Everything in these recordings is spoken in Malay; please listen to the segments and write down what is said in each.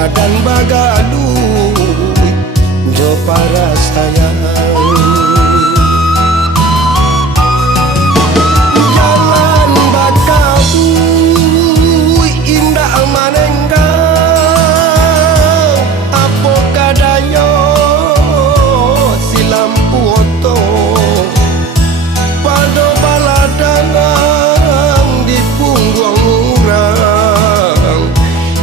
badan bagalu jo para sayang. Jalan bakabu indah manenggang, apo kadayo silam puoto pado baladang di punggung urang,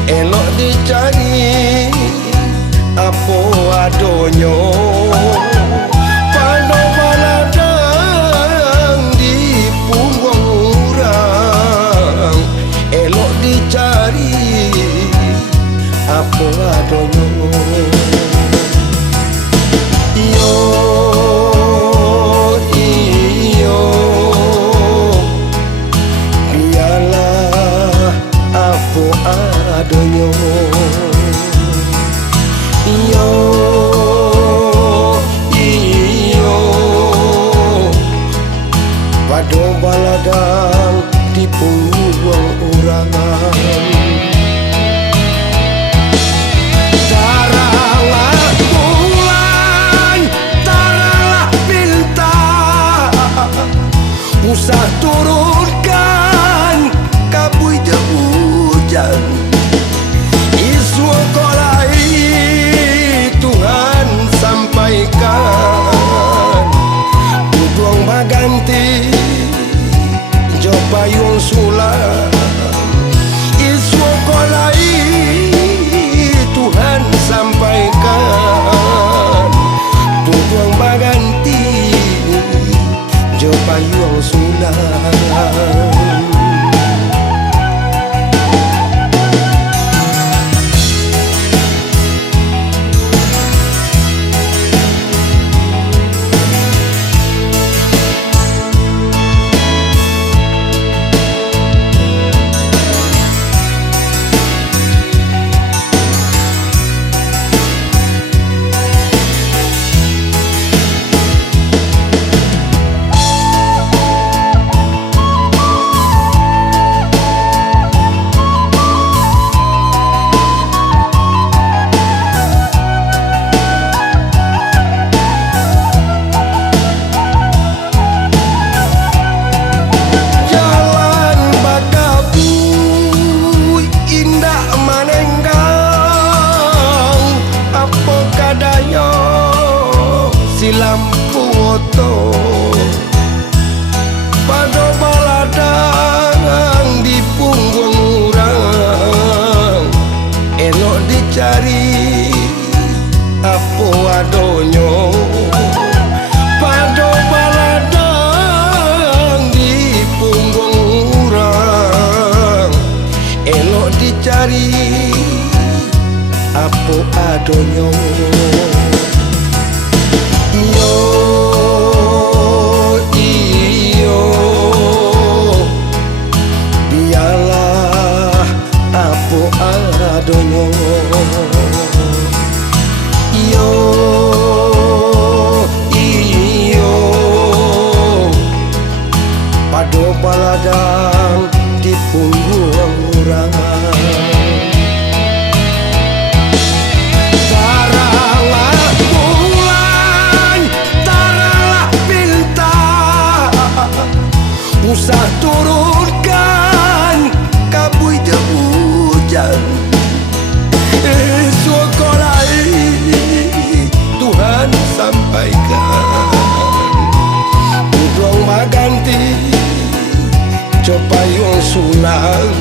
elok dicari apo adonyo pado baladang di punggung urang, elok dicari apo adonyo. Yo iyo biarlah apo adonyo. Yo iyo pado baladang di punggung urang, taranlah bulan, taranlah bintang, usah turunkan kabui je hujan. Isu kolai Tuhan sampaikan, tuduang baganti jo payung sulam. Isu kolai Tuhan sampaikan, tuduang baganti jo payung sulam. Silam foto pado baladang di punggung urang, elok dicari apo adonyo. Pado baladang di punggung urang, elok dicari apo adonyo. Yo iyo biarlah apo adonyo. Yo iyo pado baladang di punggung urang, usah turunkan kabui je hujan. Sekolai Tuhan sampaikan, tuduang baganti jo payung sulam.